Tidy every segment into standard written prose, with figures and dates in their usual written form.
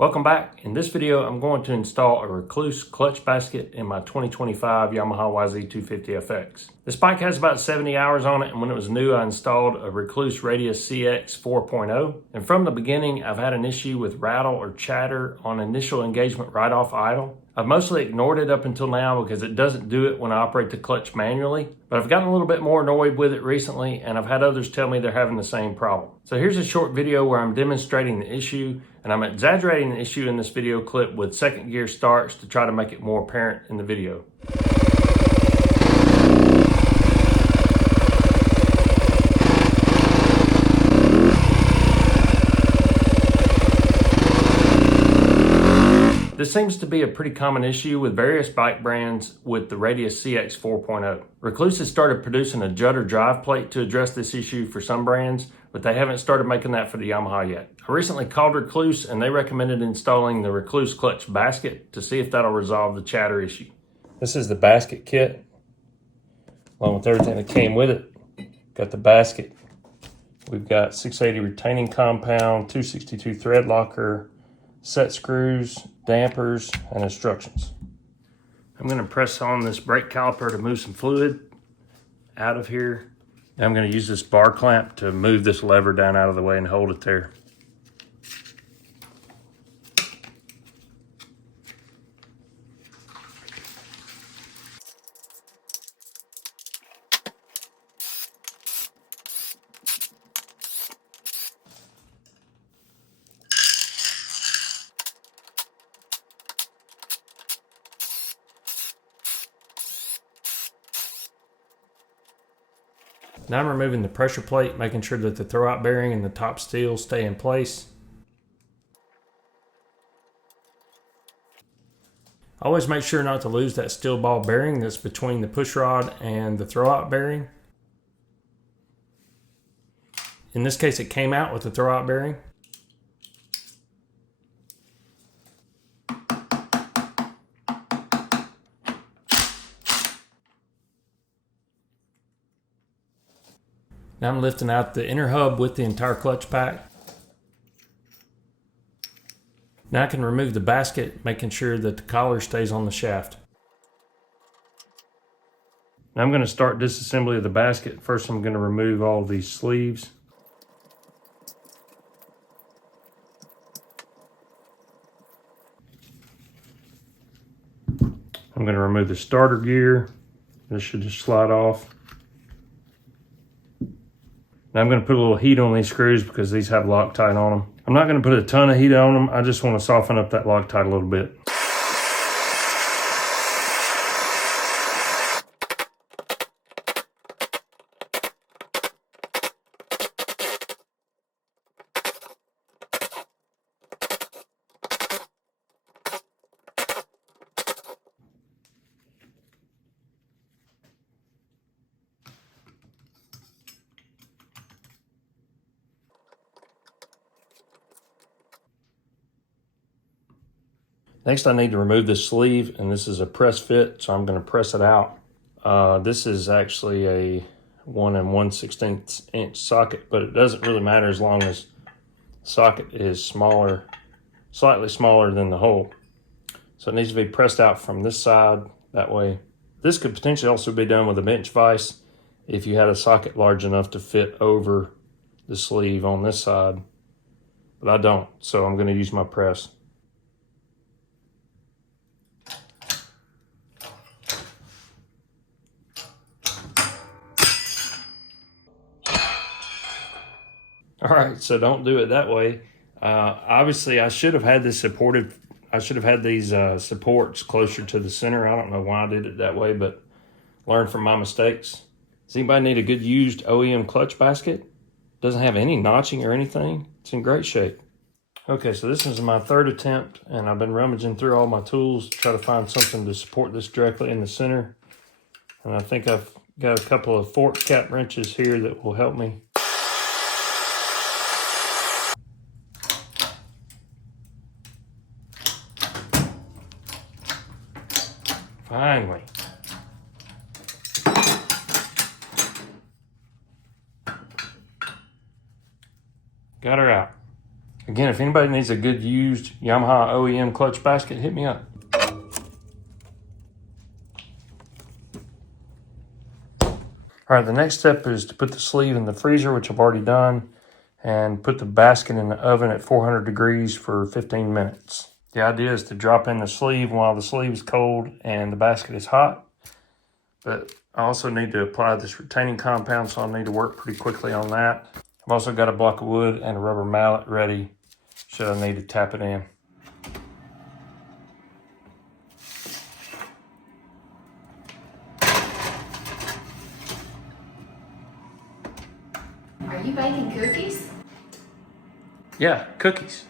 Welcome back. In this video, I'm going to install a Rekluse clutch basket in my 2025 Yamaha YZ250FX. This bike has about 70 hours on it, and when it was new, I installed a Rekluse Radius CX 4.0. And from the beginning, I've had an issue with rattle or chatter on initial engagement right off idle. I've mostly ignored it up until now because it doesn't do it when I operate the clutch manually, but I've gotten a little bit more annoyed with it recently, and I've had others tell me they're having the same problem. So here's a short video where I'm demonstrating the issue, and I'm exaggerating the issue in this video clip with second gear starts to try to make it more apparent in the video. This seems to be a pretty common issue with various bike brands with the Radius CX 4.0. Rekluse has started producing a judder drive plate to address this issue for some brands, but they haven't started making that for the Yamaha yet. I recently called Rekluse and they recommended installing the Rekluse clutch basket to see if that'll resolve the chatter issue. This is the basket kit, along with everything that came with it. Got the basket. We've got 680 retaining compound, 262 thread locker, set screws, dampers, and instructions. I'm going to press on this brake caliper to move some fluid out of here. And I'm going to use this bar clamp to move this lever down out of the way and hold it there. Now I'm removing the pressure plate, making sure that the throwout bearing and the top steel stay in place. Always make sure not to lose that steel ball bearing that's between the push rod and the throwout bearing. In this case, it came out with the throwout bearing. Now I'm lifting out the inner hub with the entire clutch pack. Now I can remove the basket, making sure that the collar stays on the shaft. Now I'm going to start disassembly of the basket. First I'm going to remove all of these sleeves. I'm going to remove the starter gear. This should just slide off. Now I'm going to put a little heat on these screws because these have Loctite on them. I'm not going to put a ton of heat on them. I just want to soften up that Loctite a little bit. Next, I need to remove this sleeve, and this is a press fit, so I'm going to press it out. This is actually a 1 1/16 inch socket, but it doesn't really matter as long as the socket is smaller, slightly smaller than the hole. So it needs to be pressed out from this side, that way. This could potentially also be done with a bench vise if you had a socket large enough to fit over the sleeve on this side, but I don't, so I'm going to use my press. All right, so don't do it that way. Obviously, I should have had this supported. I should have had these supports closer to the center. I don't know why I did it that way, but learn from my mistakes. Does anybody need a good used OEM clutch basket? Doesn't have any notching or anything. It's in great shape. Okay, so this is my third attempt, and I've been rummaging through all my tools to try to find something to support this directly in the center. And I think I've got a couple of fork cap wrenches here that will help me. Finally. Got her out. Again, if anybody needs a good used Yamaha OEM clutch basket, hit me up. All right, the next step is to put the sleeve in the freezer, which I've already done, and put the basket in the oven at 400 degrees for 15 minutes. The idea is to drop in the sleeve while the sleeve is cold and the basket is hot. But I also need to apply this retaining compound, so I'll need to work pretty quickly on that. I've also got a block of wood and a rubber mallet ready, should I need to tap it in. Are you baking cookies? Yeah, cookies.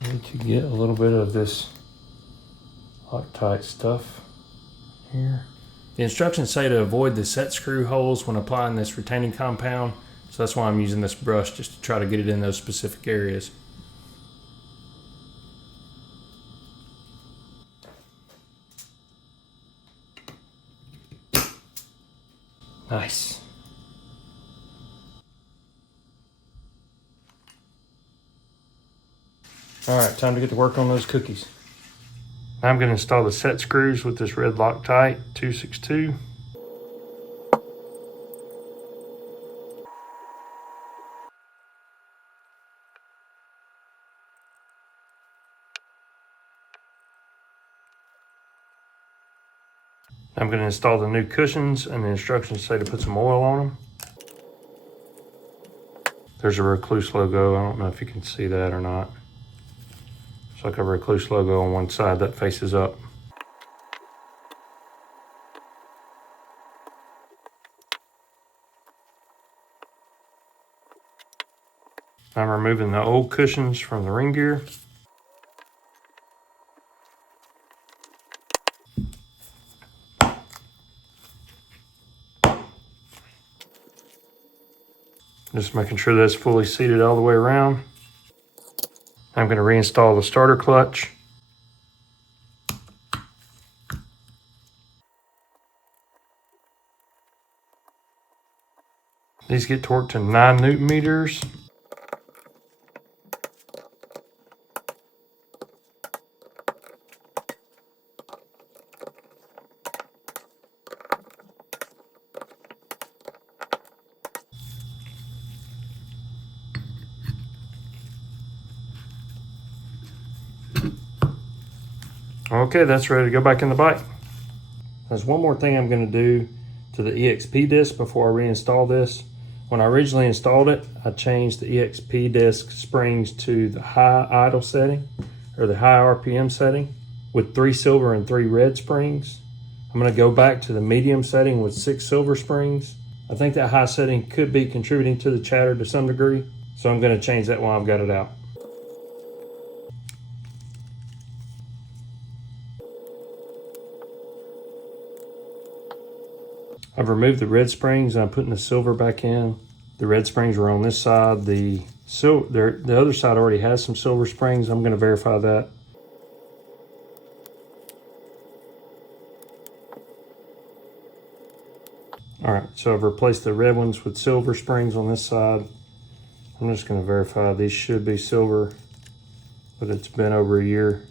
Need to get a little bit of this Loctite stuff here. The instructions say to avoid the set screw holes when applying this retaining compound, so that's why I'm using this brush, just to try to get it in those specific areas. Nice. All right, time to get to work on those cookies. Now I'm going to install the set screws with this red Loctite 262. I'm going to install the new cushions, and the instructions say to put some oil on them. There's a Rekluse logo. I don't know if you can see that or not. It's like a Rekluse logo on one side that faces up. I'm removing the old cushions from the ring gear. Just making sure that's fully seated all the way around. I'm going to reinstall the starter clutch. These get torqued to 9 Newton meters. Okay, that's ready to go back in the bike. There's one more thing I'm going to do to the EXP disc before I reinstall this. When I originally installed it, I changed the EXP disc springs to the high idle setting, or the high RPM setting, with 3 silver and 3 red springs. I'm going to go back to the medium setting with 6 silver springs. I think that high setting could be contributing to the chatter to some degree, so I'm going to change that while I've got it out. I've removed the red springs and I'm putting the silver back in. The red springs were on this side. The other side already has some silver springs. I'm going to verify that. All right, so I've replaced the red ones with silver springs on this side. I'm just going to verify these should be silver, but it's been over a year.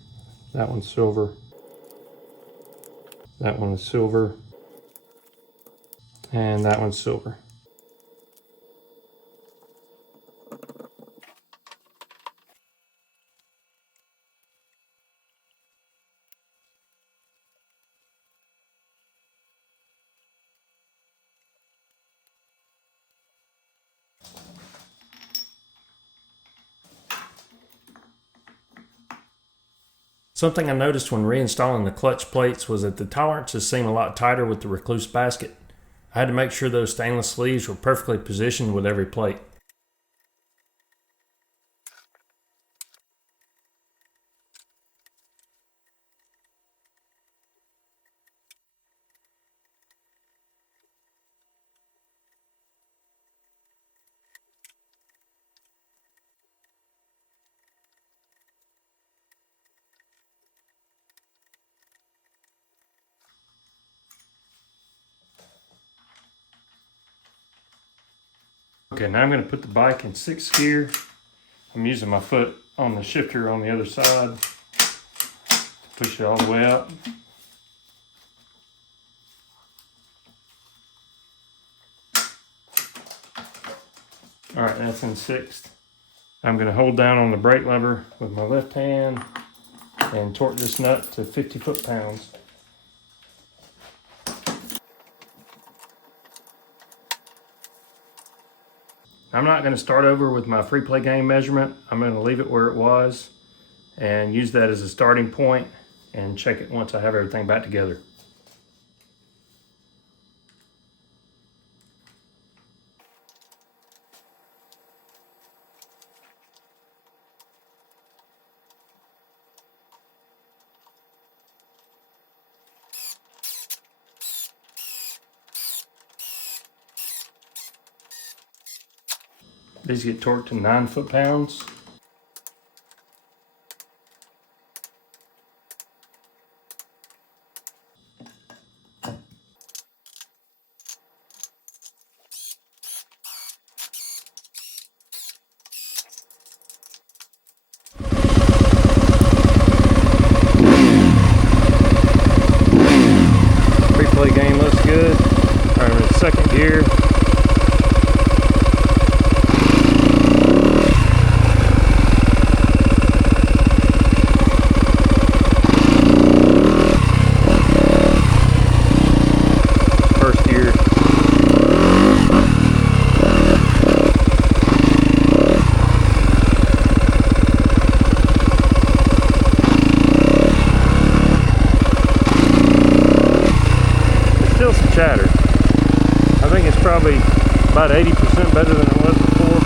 That one's silver. That one is silver. And that one's silver. Something I noticed when reinstalling the clutch plates was that the tolerances seem a lot tighter with the Rekluse basket. I had to make sure those stainless sleeves were perfectly positioned with every plate. Okay, now I'm going to put the bike in 6th gear. I'm using my foot on the shifter on the other side. Push it all the way up. All right, that's in 6th. I'm going to hold down on the brake lever with my left hand and torque this nut to 50 foot-pounds. I'm not going to start over with my free play gain measurement. I'm going to leave it where it was and use that as a starting point and check it once I have everything back together. These get torqued to 9 foot-pounds. Free play game looks good. All right, I'm in 2nd gear. Chatter. I think it's probably about 80% better than it was before.